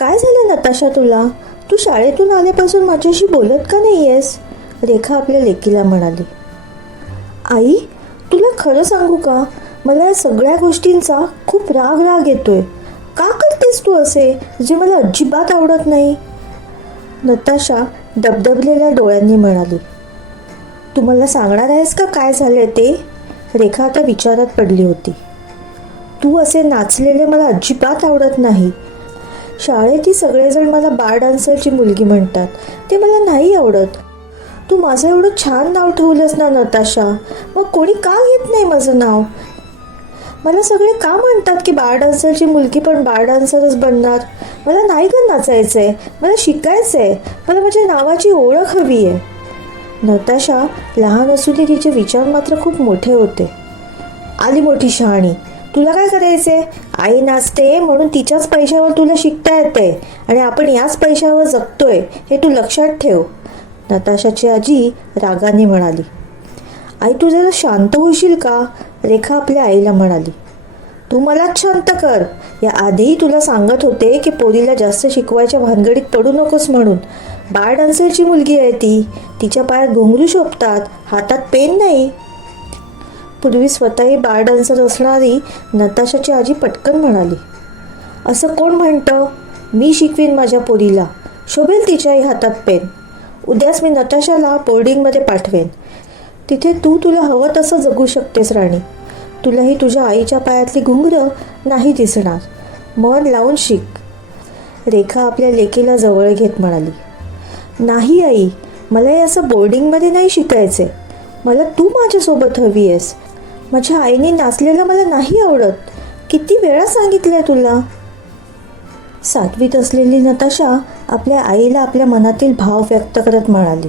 काय झालं नताशा तुला? तू शाळेतून आल्यापासून माझ्याशी बोलत का नाही आहेस रेखा आपल्या लेकीला म्हणाली. आई तुला खरं सांगू का? मला या सगळ्या गोष्टींचा खूप राग राग येतोय. का करतेस तू असे जे मला अजिबात आवडत नाही? नताशा डबडबलेल्या डोळ्यांनी म्हणाली. तू मला सांगणार आहेस का काय झालंय ते? रेखा आता विचारात पडली होती. तू असे नाचलेले मला अजिबात आवडत नाही. शाळेतही सगळेजण मला बार डान्सरची मुलगी म्हणतात. ते मला नाही आवडत. तू माझं एवढं छान नाव ठेवलंस ना नताशा. मग कोणी का घेत नाही माझं नाव? मला सगळे का म्हणतात की बार डान्सरची मुलगी पण बार डान्सरच बनणार? मला नाही का नाचायचं आहे मला शिकायचं आहे मला माझ्या नावाची ओळख हवी आहे. नताशा लहान असूनही तिचे विचार मात्र खूप मोठे होते. आली मोठी शहाणी. तुला काय करायचंय? आई नाचते म्हणून तिच्याच पैशावर तुला शिकता येते आणि आपण याच पैशावर जगतोय हे तू लक्षात ठेव. नताशाची आजी रागाने म्हणाली आई तू जरा शांत होशील का? रेखा आपल्या आईला म्हणाली तू मलाच शांत कर. या आधीही तुला सांगत होते की पोरीला जास्त शिकवायच्या भानगडीत पडू नकोस म्हणून. बाळ डान्सरची मुलगी आहे ती. तिच्या पायात घोंगरू शोभतात. हातात पेन नाही. पूर्वी स्वतःही बाळ डान्सर असणारी नताशाची आजी पटकन म्हणाली असं कोण म्हणतं? मी शिकवीन माझ्या पोरीला. शोभेल तिच्याही हातात पेन उद्याच मी नताशाला बोर्डिंगमध्ये पाठवेन. तिथे तू तुला हवं तसं जगू शकतेस राणी. तुलाही तुझ्या आईच्या पायातली घुंगरं नाही दिसणार. मन लावून शिक. रेखा आपल्या लेकीला जवळ घेत म्हणाली नाही आई मला हे असं बोर्डिंगमध्ये नाही शिकायचे मला तू माझ्यासोबत हवी आहेस. माझ्या आईने नाचलेलं मला नाही आवडत. किती वेळा सांगितलंय तुला? सातवीत असलेली नताशा आपल्या आईला आपल्या मनातील भाव व्यक्त करत म्हणाली.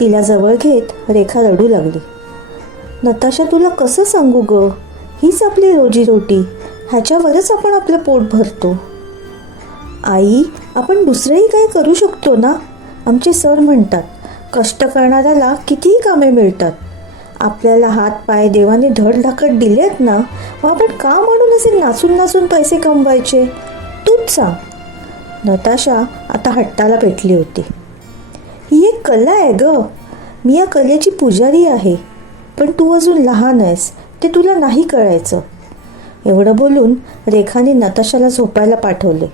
तिला जवळ घेत रेखा रडू लागली. नताशा तुला कसं सांगू ग? हीच आपली रोजीरोटी ह्याच्यावरच आपण आपलं पोट भरतो. आई आपण दुसरंही काही करू शकतो ना? आमचे सर म्हणतात कष्ट करणाऱ्याला कितीही कामे मिळतात. आपल्याला हात पाय देवाने धडधाकट दिलेत ना मग आपण का म्हणून असे नाचून नाचून पैसे कमवायचे? तूच सांग. नताशा आता हट्टाला पेटली होती. ही एक कला आहे ग. मी या कलेची पुजारी आहे. पण तू अजून लहान आहेस. ते तुला नाही कळायचं. एवढं बोलून रेखाने नताशाला झोपायला पाठवले.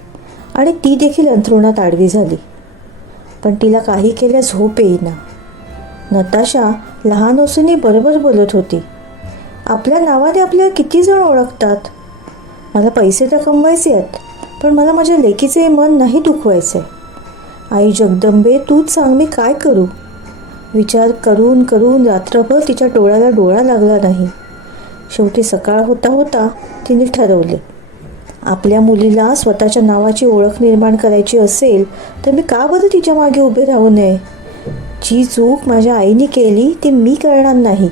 आणि ती देखील अंथरुणात आडवी झाली. पण तिला काही केल्या झोप येईना. नताशा लहान असूनही बरोबर बोलत होती. आपल्या नावाने आपल्याला किती जण ओळखतात? मला पैसे तर कमवायचे आहेत पण मला माझ्या लेकीचे मन नाही दुखवायचे. आई जगदंबे तूच सांग मी काय करू? विचार करून करून रात्रभर तिच्या डोळ्याला डोळा लागला नाही. शेवटी सकाळ होता होता तिने ठरवले. आपल्या मुलीला स्वतःच्या नावाची ओळख निर्माण करायची असेल तर मी का बरं तिच्यामागे उभे राहू नये? जी चूक माझ्या आईने केली ती मी करणार नाही.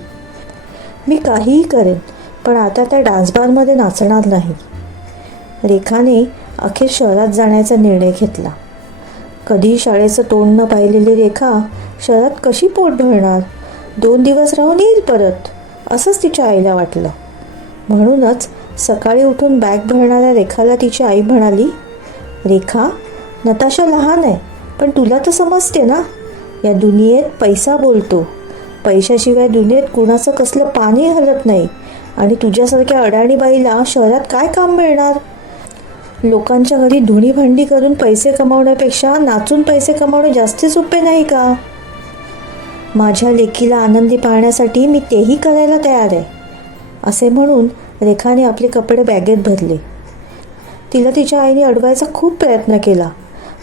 मी काहीही करेन पण आता त्या डान्स बारमध्ये नाचणार नाही. रेखाने अखेर शहरात जाण्याचा निर्णय घेतला. कधी शाळेचं तोंड न पाहिलेली रेखा शहरात कशी पोट भरणार? दोन दिवस राहून येईल परत असंच तिच्या आईला वाटलं. म्हणूनच सकाळी उठून बॅग भरणाऱ्या रेखाला तिची आई म्हणाली रेखा नताशा लहान आहे पण तुला तर समजते ना या दुनियेत पैसा बोलतो. पैशाशिवाय दुनियेत कुणाचं कसलं पाणी हलत नाही. आणि तुझ्यासारख्या अडाणी बाईला शहरात काय काम मिळणार? लोकांच्या घरी धुणी भांडी करून पैसे कमावण्यापेक्षा नाचून पैसे कमावणे जास्त सोपे नाही का? माझ्या लेकीला आनंदी पाहण्यासाठी मी तेही करायला तयार आहे असे म्हणून रेखाने आपले कपडे बॅगेत भरले. तिला तिच्या आईने अडवायचा खूप प्रयत्न केला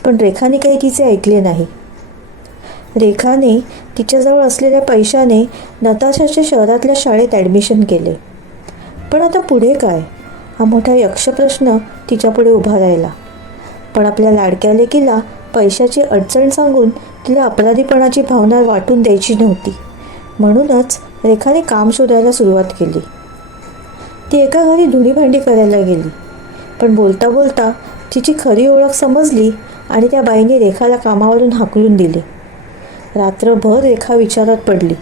पण रेखाने काही तिचे ऐकले नाही. रेखाने तिच्याजवळ असलेल्या पैशाने नताशाच्या शहरातल्या शाळेत ॲडमिशन केले. पण आता पुढे काय? हा मोठा यक्षप्रश्न तिच्यापुढे उभा राहिला. पण आपल्या लाडक्या लेकीला पैशाची अडचण सांगून तिला अपराधीपणाची भावना वाटून द्यायची नव्हती. म्हणूनच रेखाने काम शोधायला सुरुवात केली. ती एका घरी धुणी भांडी करायला गेली. पण बोलता बोलता तिची खरी ओळख समजली आणि त्या बाईने रेखाला कामावरून हाकलून दिली. रात्रभर रेखा विचारात पडली.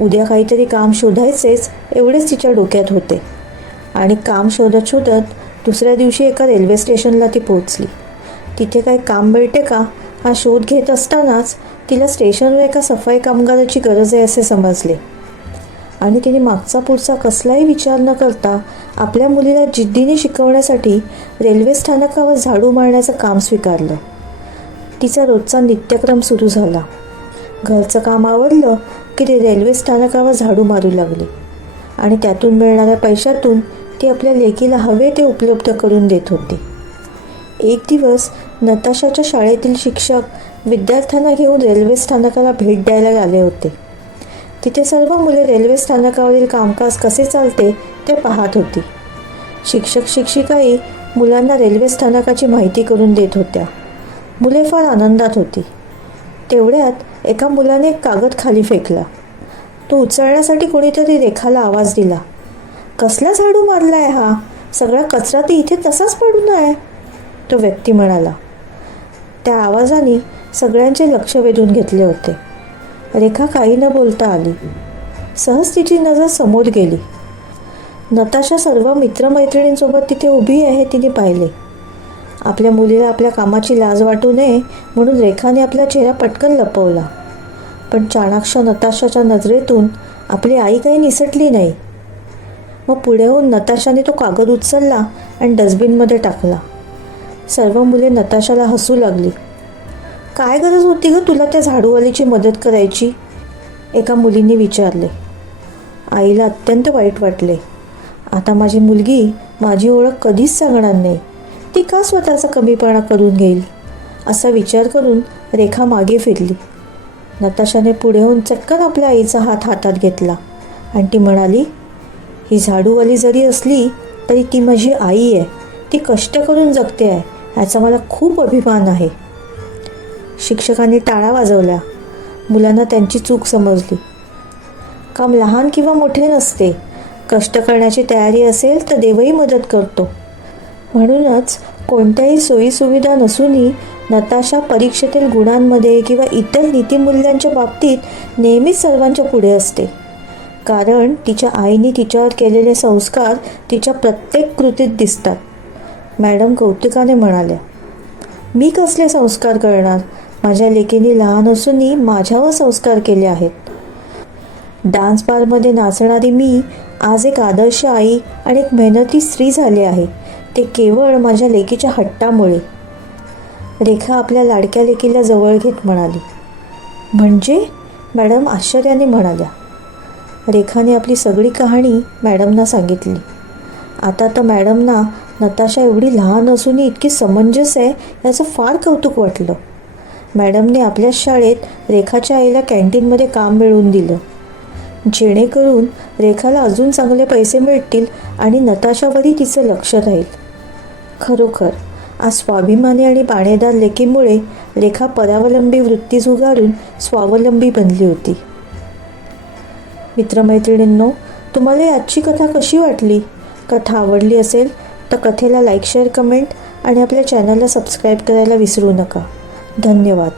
उद्या काहीतरी काम शोधायचेच एवढेच तिच्या डोक्यात होते. आणि काम शोधत शोधत दुसऱ्या दिवशी एका रेल्वे स्टेशनला ती पोहोचली. तिथे काही काम मिळते का हा शोध घेत असतानाच तिला स्टेशनवर एका सफाई कामगाराची गरज आहे असे समजले. आणि तिने मागचा पुढचा कसलाही विचार न करता आपल्या मुलीला जिद्दीने शिकवण्यासाठी रेल्वे स्थानकावर झाडू मारण्याचं काम स्वीकारलं. तिचा रोजचा नित्यक्रम सुरू झाला. घरचं काम आवडलं की ती रेल्वे स्थानकावर झाडू मारू लागली. आणि त्यातून मिळणाऱ्या पैशातून ती आपल्या लेकीला हवे ते उपलब्ध करून देत होती. एक दिवस नताशाच्या शाळेतील शिक्षक विद्यार्थ्यांना घेऊन रेल्वे स्थानकाला भेट द्यायला आले होते. तिथे सर्व मुले रेल्वे स्थानकावरील कामकाज कसे चालते ते पाहत होती. शिक्षक शिक्षिकाही मुलांना रेल्वे स्थानकाची माहिती करून देत होत्या. मुले फार आनंदात होती. तेवढ्यात एका मुलाने एक कागद खाली फेकला. तो उचलण्यासाठी कोणीतरी रेखाला आवाज दिला. कसला झाडू मारला आहे हा? सगळा कचरा तर इथे तसाच पडून आहे. तो व्यक्ती म्हणाला. त्या आवाजाने सगळ्यांचे लक्ष वेधून घेतले होते. रेखा काही न बोलता आली. सहज तिची नजर समोर गेली. नताशा सर्व मित्रमैत्रिणींसोबत तिथे उभी आहे तिने पाहिले. आपल्या मुलीला आपल्या कामाची लाज वाटू नये म्हणून रेखाने आपला चेहरा पटकन लपवला. पण चाणाक्ष नताशाच्या नजरेतून आपली आई काही निसटली नाही. मग पुढे होऊन नताशाने तो कागद उचलला आणि डस्टबिनमध्ये टाकला. सर्व मुले नताशाला हसू लागली. काय गरज होती ग तुला त्या झाडूवालीची मदत करायची? एका मुलीने विचारले. आईला अत्यंत वाईट वाटले. आता माझी मुलगी माझी ओळख कधीच सांगणार नाही. ती का स्वतःचा कमीपणा करून घेईल? असा विचार करून रेखा मागे फिरली. नताशाने पुढे होऊन चटकन आपल्या आईचा हात हातात घेतला आणि ती म्हणाली ही झाडूवाली जरी असली तरी ती माझी आई आहे. ती कष्ट करून जगते आहे याचा मला खूप अभिमान आहे. शिक्षकांनी टाळा वाजवल्या. मुलांना त्यांची चूक समजली. काम लहान किंवा मोठे नसते. कष्ट करण्याची तयारी असेल तर देवही मदत करतो. म्हणूनच कोणत्याही सोयीसुविधा नसूनही नताशा परीक्षेतील गुणांमध्ये किंवा इतर नीतिमूल्यांच्या बाबतीत नेहमीच सर्वांच्या पुढे असते. कारण तिच्या आईने तिच्यावर केलेले संस्कार तिच्या प्रत्येक कृतीत दिसतात. मॅडम कौतुकाने म्हणाल्या मी कसले संस्कार करणार? माझ्या लेकीने लहान असूनही माझ्यावर संस्कार केले आहेत. डान्स बारमध्ये नाचणारी मी आज एक आदर्श आई आणि एक मेहनती स्त्री झाली आहे. ते केवळ माझ्या लेकीच्या हट्टामुळे. रेखा आपल्या लाडक्या लेकीला जवळ घेत म्हणाली. म्हणजे? मॅडम आश्चर्याने म्हणाल्या. रेखाने आपली सगळी कहाणी मॅडमना सांगितली. आता तर मॅडमना नताशा एवढी लहान असूनही इतकी समंजस आहे याचं फार कौतुक वाटलं. मॅडमने आपल्याच शाळेत रेखाच्या आईला कॅन्टीनमध्ये काम मिळवून दिलं. जेणेकरून रेखाला अजून चांगले पैसे मिळतील आणि नताशावरही तिचं लक्ष राहील. खरोखर आज स्वाभिमानी आणि पाणेदार लेकीमुळे रेखा परावलंबी वृत्ती झुगारून स्वावलंबी बनली होती. मित्रमैत्रिणींनो तुम्हाला आजची कथा कशी वाटली? कथा आवडली असेल तर कथेला लाईक शेअर कमेंट आणि आपल्या चॅनलला सबस्क्राईब करायला विसरू नका. धन्यवाद.